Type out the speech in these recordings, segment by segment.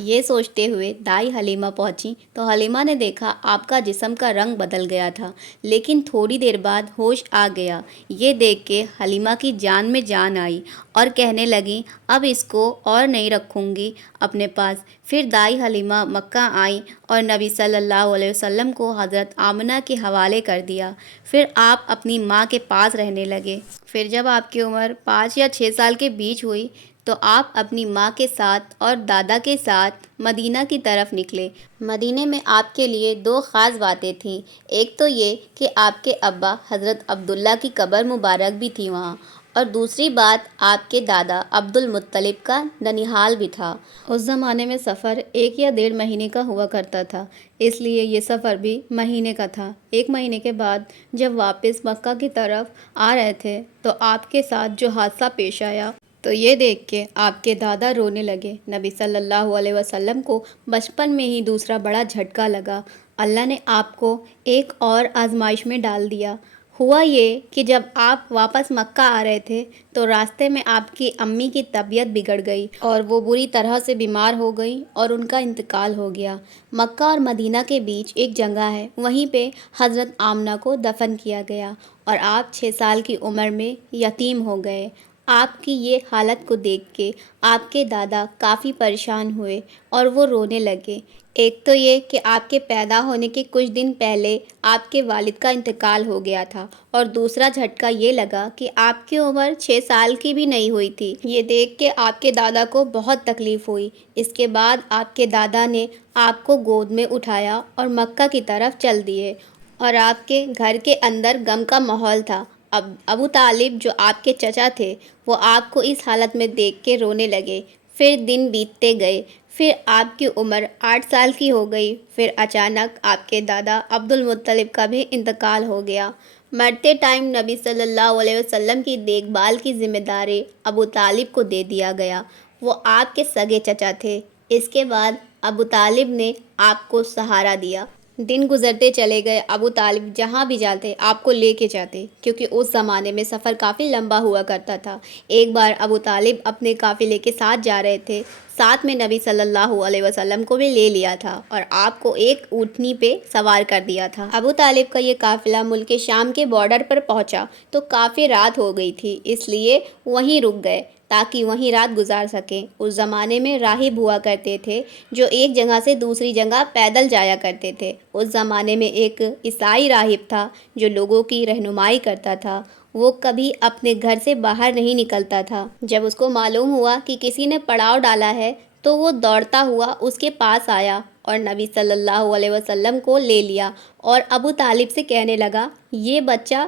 یہ سوچتے ہوئے دائی حلیمہ پہنچی تو حلیمہ نے دیکھا آپ کا جسم کا رنگ بدل گیا تھا، لیکن تھوڑی دیر بعد ہوش آ گیا۔ یہ دیکھ کے حلیمہ کی جان میں جان آئی اور کہنے لگیں اب اس کو اور نہیں رکھوں گی اپنے پاس۔ پھر دائی حلیمہ مکہ آئیں اور نبی صلی اللہ علیہ وسلم کو حضرت آمنہ کے حوالے کر دیا۔ پھر آپ اپنی ماں کے پاس رہنے لگے۔ پھر جب آپ کی عمر 5 یا 6 سال کے بیچ ہوئی تو آپ اپنی ماں کے ساتھ اور دادا کے ساتھ مدینہ کی طرف نکلے۔ مدینہ میں آپ کے لیے 2 خاص باتیں تھیں۔ ایک تو یہ کہ آپ کے ابا حضرت عبداللہ کی قبر مبارک بھی تھی وہاں، اور دوسری بات آپ کے دادا عبد المطلب کا ننیحال بھی تھا۔ اس زمانے میں سفر 1 یا 1.5 مہینے کا ہوا کرتا تھا، اس لیے یہ سفر بھی مہینے کا تھا۔ 1 مہینے کے بعد جب واپس مکہ کی طرف آ رہے تھے تو آپ کے ساتھ جو حادثہ پیش آیا تو یہ دیکھ کے آپ کے دادا رونے لگے۔ نبی صلی اللہ علیہ وسلم کو بچپن میں ہی دوسرا بڑا جھٹکا لگا۔ اللہ نے آپ کو ایک اور آزمائش میں ڈال دیا۔ ہوا یہ کہ جب آپ واپس مکہ آ رہے تھے تو راستے میں آپ کی امی کی طبیعت بگڑ گئی اور وہ بری طرح سے بیمار ہو گئی اور ان کا انتقال ہو گیا۔ مکہ اور مدینہ کے بیچ ایک جگہ ہے، وہیں پہ حضرت آمنہ کو دفن کیا گیا اور آپ 6 سال کی عمر میں یتیم ہو گئے۔ آپ کی یہ حالت کو دیکھ کے آپ کے دادا کافی پریشان ہوئے اور وہ رونے لگے۔ ایک تو یہ کہ آپ کے پیدا ہونے کے کچھ دن پہلے آپ کے والد کا انتقال ہو گیا تھا، اور دوسرا جھٹکا یہ لگا کہ آپ کی عمر 6 سال کی بھی نہیں ہوئی تھی۔ یہ دیکھ کے آپ کے دادا کو بہت تکلیف ہوئی۔ اس کے بعد آپ کے دادا نے آپ کو گود میں اٹھایا اور مکہ کی طرف چل دیے، اور آپ کے گھر کے اندر غم کا ماحول تھا۔ ابو طالب جو آپ کے چچا تھے وہ آپ کو اس حالت میں دیکھ کے رونے لگے۔ پھر دن بیتتے گئے، پھر آپ کی عمر 8 سال کی ہو گئی۔ پھر اچانک آپ کے دادا عبد المطلب کا بھی انتقال ہو گیا۔ مرتے ٹائم نبی صلی اللہ علیہ وسلم کی دیکھ بھال کی ذمہ داری ابو طالب کو دے دیا گیا۔ وہ آپ کے سگے چچا تھے۔ اس کے بعد ابو طالب نے آپ کو سہارا دیا۔ دن گزرتے چلے گئے، ابو طالب جہاں بھی جاتے آپ کو لے کے جاتے، کیونکہ اس زمانے میں سفر کافی لمبا ہوا کرتا تھا۔ ایک بار ابو طالب اپنے قافلے کے ساتھ جا رہے تھے، ساتھ میں نبی صلی اللہ علیہ وسلم کو بھی لے لیا تھا اور آپ کو ایک اونٹنی پہ سوار کر دیا تھا۔ ابو طالب کا یہ قافلہ ملک شام کے بارڈر پر پہنچا تو کافی رات ہو گئی تھی، اس لیے وہیں رک گئے تاکہ وہیں رات گزار سکیں۔ اس زمانے میں راہب ہوا کرتے تھے جو ایک جگہ سے دوسری جگہ پیدل جایا کرتے تھے۔ اس زمانے میں ایک عیسائی راہب تھا جو لوگوں کی رہنمائی کرتا تھا۔ وہ کبھی اپنے گھر سے باہر نہیں نکلتا تھا۔ جب اس کو معلوم ہوا کہ کسی نے پڑاؤ ڈالا ہے تو وہ دوڑتا ہوا اس کے پاس آیا اور نبی صلی اللہ علیہ وسلم کو لے لیا اور ابو طالب سے کہنے لگا یہ بچہ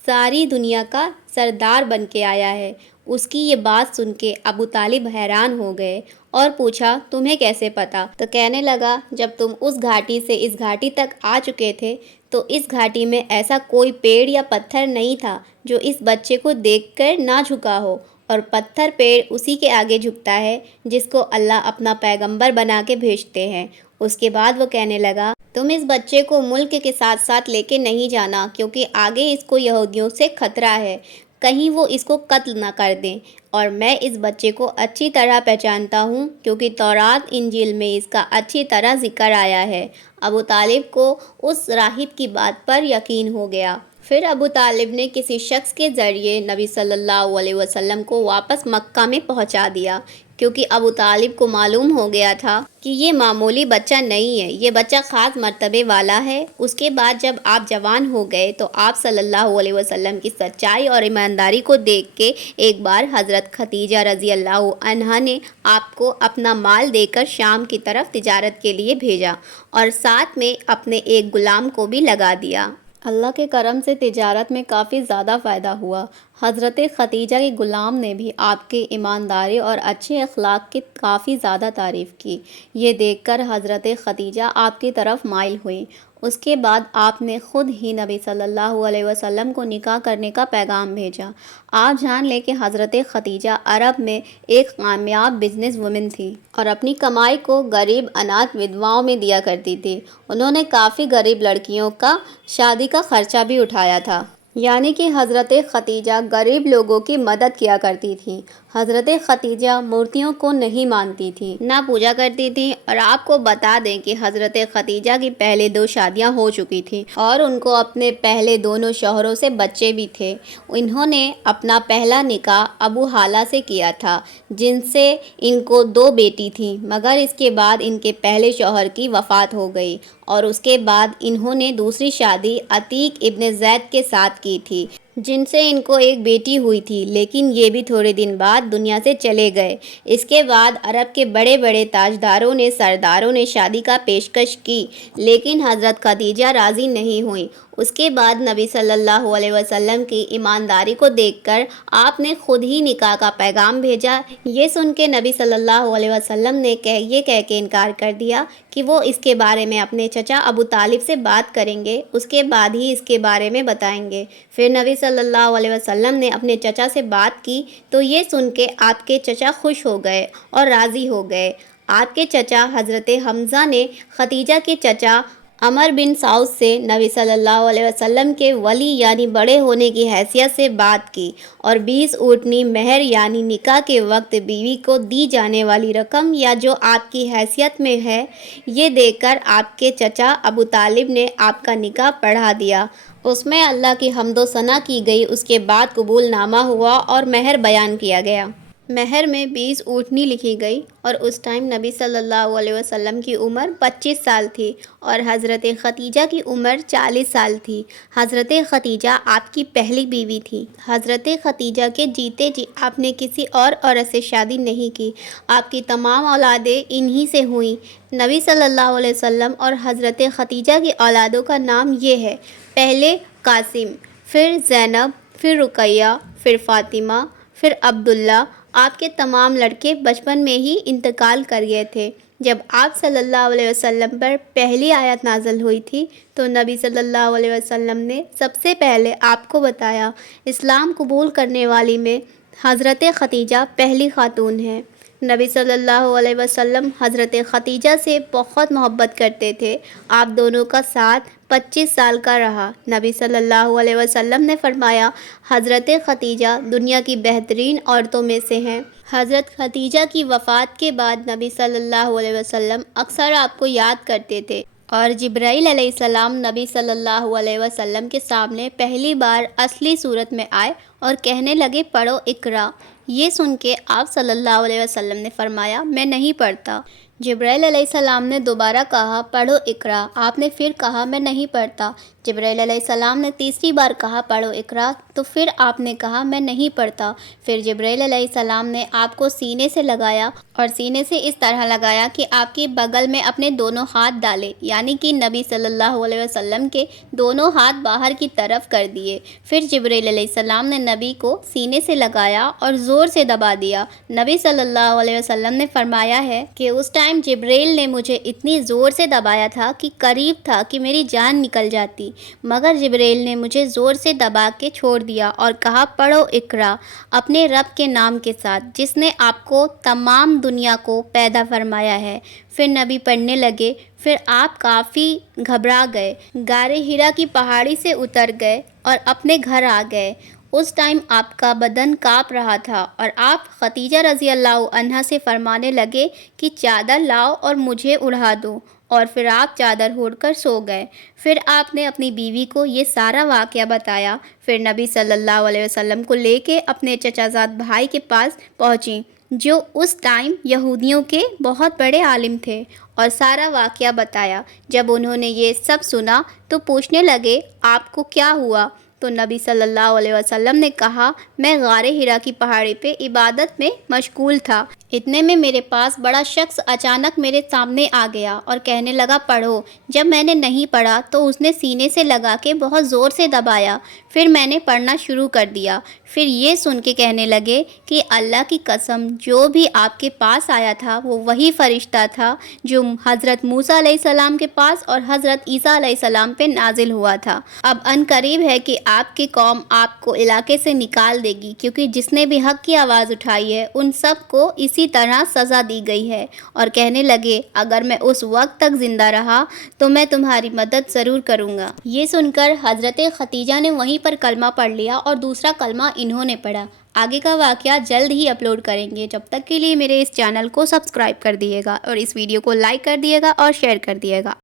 ساری دنیا کا سردار بن کے آیا ہے۔ اس کی یہ بات سن کے ابو طالب حیران ہو گئے اور پوچھا تمہیں کیسے پتا؟ تو کہنے لگا جب تم اس گھاٹی سے اس گھاٹی تک آ چکے تھے تو اس گھاٹی میں ایسا کوئی پیڑ یا پتھر نہیں تھا جو اس بچے کو دیکھ کر نہ جھکا ہو، اور پتھر پیڑ اسی کے آگے جھکتا ہے جس کو اللہ اپنا پیغمبر بنا کے بھیجتے ہیں۔ اس کے بعد وہ کہنے لگا تم اس بچے کو ملک کے ساتھ ساتھ لے کے نہیں جانا، کیونکہ آگے اس کو یہودیوں سے خطرہ ہے، کہیں وہ اس کو قتل نہ کر دیں، اور میں اس بچے کو اچھی طرح پہچانتا ہوں کیونکہ تورات انجیل میں اس کا اچھی طرح ذکر آیا ہے۔ ابو طالب کو اس راہب کی بات پر یقین ہو گیا۔ پھر ابو طالب نے کسی شخص کے ذریعے نبی صلی اللہ علیہ وسلم کو واپس مکہ میں پہنچا دیا، کیونکہ ابو طالب کو معلوم ہو گیا تھا کہ یہ معمولی بچہ نہیں ہے، یہ بچہ خاص مرتبے والا ہے۔ اس کے بعد جب آپ جوان ہو گئے تو آپ صلی اللہ علیہ وسلم کی سچائی اور ایمانداری کو دیکھ کے ایک بار حضرت خدیجہ رضی اللہ عنہا نے آپ کو اپنا مال دے کر شام کی طرف تجارت کے لیے بھیجا اور ساتھ میں اپنے ایک غلام کو بھی لگا دیا۔ اللہ کے کرم سے تجارت میں کافی زیادہ فائدہ ہوا۔ حضرت خدیجہ کے غلام نے بھی آپ کی ایمانداری اور اچھے اخلاق کی کافی زیادہ تعریف کی۔ یہ دیکھ کر حضرت خدیجہ آپ کی طرف مائل ہوئیں۔ اس کے بعد آپ نے خود ہی نبی صلی اللہ علیہ وسلم کو نکاح کرنے کا پیغام بھیجا۔ آپ جان لیں کہ حضرت خدیجہ عرب میں ایک کامیاب بزنس وومن تھی اور اپنی کمائی کو غریب اناتھ ودواؤں میں دیا کرتی تھی۔ انہوں نے کافی غریب لڑکیوں کا شادی کا خرچہ بھی اٹھایا تھا۔ یعنی کہ حضرت ختیجہ غریب لوگوں کی مدد کیا کرتی تھیں۔ حضرت ختیجہ مورتیوں کو نہیں مانتی تھیں، نہ پوجا کرتی تھیں، اور آپ کو بتا دیں کہ حضرت ختیجہ کی پہلے 2 شادیاں ہو چکی تھیں اور ان کو اپنے پہلے دونوں شوہروں سے بچے بھی تھے۔ انہوں نے اپنا پہلا نکاح ابو حالہ سے کیا تھا، جن سے ان کو 2 بیٹی تھیں، مگر اس کے بعد ان کے پہلے شوہر کی وفات ہو گئی اور اس کے بعد انہوں نے دوسری شادی عتیق ابن زید کے ساتھ کی تھی، جن سے ان کو ایک بیٹی ہوئی تھی، لیکن یہ بھی تھوڑے دن بعد دنیا سے چلے گئے۔ اس کے بعد عرب کے بڑے بڑے تاجداروں نے، سرداروں نے شادی کا پیشکش کی، لیکن حضرت خدیجہ راضی نہیں ہوئیں۔ اس کے بعد نبی صلی اللہ علیہ وسلم کی ایمانداری کو دیکھ کر آپ نے خود ہی نکاح کا پیغام بھیجا۔ یہ سن کے نبی صلی اللہ علیہ وسلم نے یہ کہہ کے انکار کر دیا کہ وہ اس کے بارے میں اپنے چچا ابو طالب سے بات کریں گے، اس کے بعد ہی اس کے بارے میں بتائیں گے۔ پھر نبی صلی اللہ علیہ وسلم نے اپنے چچا سے بات کی تو یہ سن کے آپ کے چچا خوش ہو گئے اور راضی ہو گئے۔ آپ کے چچا حضرت حمزہ نے خدیجہ کے چچا عمر بن سعود سے نبی صلی اللہ علیہ وسلم کے ولی یعنی بڑے ہونے کی حیثیت سے بات کی اور 20 اونٹنی مہر یعنی نکاح کے وقت بیوی کو دی جانے والی رقم یا جو آپ کی حیثیت میں ہے، یہ دے کر آپ کے چچا ابو طالب نے آپ کا نکاح پڑھا دیا۔ اس میں اللہ کی حمد و ثنا کی گئی، اس کے بعد قبول نامہ ہوا اور مہر بیان کیا گیا۔ مہر میں 20 اونٹنی لکھی گئی اور اس ٹائم نبی صلی اللہ علیہ وسلم کی عمر 25 سال تھی اور حضرت ختیجہ کی عمر 40 سال تھی۔ حضرت ختیجہ آپ کی پہلی بیوی تھی۔ حضرت ختیجہ کے جیتے جی آپ نے کسی اور عورت سے شادی نہیں کی، آپ کی تمام اولادیں انہی سے ہوئیں۔ نبی صلی اللہ علیہ وسلم اور حضرت ختیجہ کی اولادوں کا نام یہ ہے: پہلے قاسم، پھر زینب، پھر رقیہ، پھر فاطمہ، پھر عبداللہ۔ آپ کے تمام لڑکے بچپن میں ہی انتقال کر گئے تھے۔ جب آپ صلی اللہ علیہ وسلم پر پہلی آیت نازل ہوئی تھی تو نبی صلی اللہ علیہ وسلم نے سب سے پہلے آپ کو بتایا۔ اسلام قبول کرنے والی میں حضرت ختیجہ پہلی خاتون ہیں۔ نبی صلی اللہ علیہ وسلم حضرت ختیجہ سے بہت محبت کرتے تھے۔ آپ دونوں کا ساتھ 25 سال کا رہا۔ نبی صلی اللہ علیہ وسلم نے فرمایا، حضرت ختیجہ دنیا کی بہترین عورتوں میں سے ہیں۔ حضرت ختیجہ کی وفات کے بعد نبی صلی اللہ علیہ وسلم اکثر آپ کو یاد کرتے تھے اور جبرائیل علیہ السلام نبی صلی اللہ علیہ وسلم کے سامنے پہلی بار اصلی صورت میں آئے اور کہنے لگے، پڑھو اقرا۔ یہ سن کے آپ صلی اللہ علیہ وسلم نے فرمایا، میں نہیں پڑھتا۔ جبرائیل علیہ السلام نے دوبارہ کہا، پڑھو اقرا۔ آپ نے پھر کہا، میں نہیں پڑھتا۔ جبرائیل علیہ السلام نے تیسری بار کہا، پڑھو اقرا، تو پھر آپ نے کہا، میں نہیں پڑھتا۔ پھر جبرائیل علیہ السلام نے آپ کو سینے سے لگایا اور سینے سے اس طرح لگایا کہ آپ کے بغل میں اپنے دونوں ہاتھ ڈالے، یعنی کہ نبی صلی اللہ علیہ وسلم کے دونوں ہاتھ باہر کی طرف کر دیے۔ پھر جبرائیل علیہ السلام نے نبی کو سینے سے لگایا اور زور سے دبا دیا۔ نبی صلی اللہ علیہ وسلم نے فرمایا ہے کہ اس ٹائم جبرائیل نے مجھے اتنی زور سے دبایا تھا کہ قریب تھا کہ میری جان نکل جاتی، مگر جبرائیل نے مجھے زور سے دبا کے چھوڑ دیا اور کہا، پڑھو اقرا اپنے رب کے نام کے ساتھ جس نے آپ کو تمام دنیا کو پیدا فرمایا ہے۔ پھر نبی پڑھنے لگے۔ پھر آپ کافی گھبرا گئے، غار حرا کی پہاڑی سے اتر گئے اور اپنے گھر آ گئے۔ اس ٹائم آپ کا بدن کانپ رہا تھا اور آپ خدیجہ رضی اللہ عنہا سے فرمانے لگے کہ چادر لاؤ اور مجھے اڑا دو، اور پھر آپ چادر اوڑھ کر سو گئے۔ پھر آپ نے اپنی بیوی کو یہ سارا واقعہ بتایا۔ پھر نبی صلی اللہ علیہ وسلم کو لے کے اپنے چچا زاد بھائی کے پاس پہنچیں، جو اس ٹائم یہودیوں کے بہت بڑے عالم تھے، اور سارا واقعہ بتایا۔ جب انہوں نے یہ سب سنا تو پوچھنے لگے، آپ کو کیا ہوا؟ تو نبی صلی اللہ علیہ وسلم نے کہا، میں غار حرا کی پہاڑی پہ عبادت میں مشغول تھا، اتنے میں میرے پاس بڑا شخص اچانک میرے سامنے آ گیا اور کہنے لگا، پڑھو۔ جب میں نے نہیں پڑھا تو اس نے سینے سے لگا کے بہت زور سے دبایا، پھر میں نے پڑھنا شروع کر دیا۔ پھر یہ سن کے کہنے لگے کہ اللہ کی قسم، جو بھی آپ کے پاس آیا تھا وہ وہی فرشتہ تھا جو حضرت موسیٰ علیہ السلام کے پاس اور حضرت عیسیٰ علیہ السلام پہ نازل ہوا تھا۔ اب ان قریب ہے کہ آپ کی قوم آپ کو علاقے سے نکال دے گی، کیونکہ جس نے بھی حق کی آواز اٹھائی ہے ان سب کو اسی اسی طرح سزا دی گئی ہے، اور کہنے لگے اگر میں اس وقت تک زندہ رہا تو میں تمہاری مدد ضرور کروں گا۔ یہ سن کر حضرت ختیجہ نے وہیں پر کلمہ پڑھ لیا اور دوسرا کلمہ انہوں نے پڑھا۔ آگے کا واقعہ جلد ہی اپلوڈ کریں گے، جب تک کے لیے میرے اس چینل کو سبسکرائب کر دیے گا اور اس ویڈیو کو لائک کر دیے گا اور شیئر کر دیے گا۔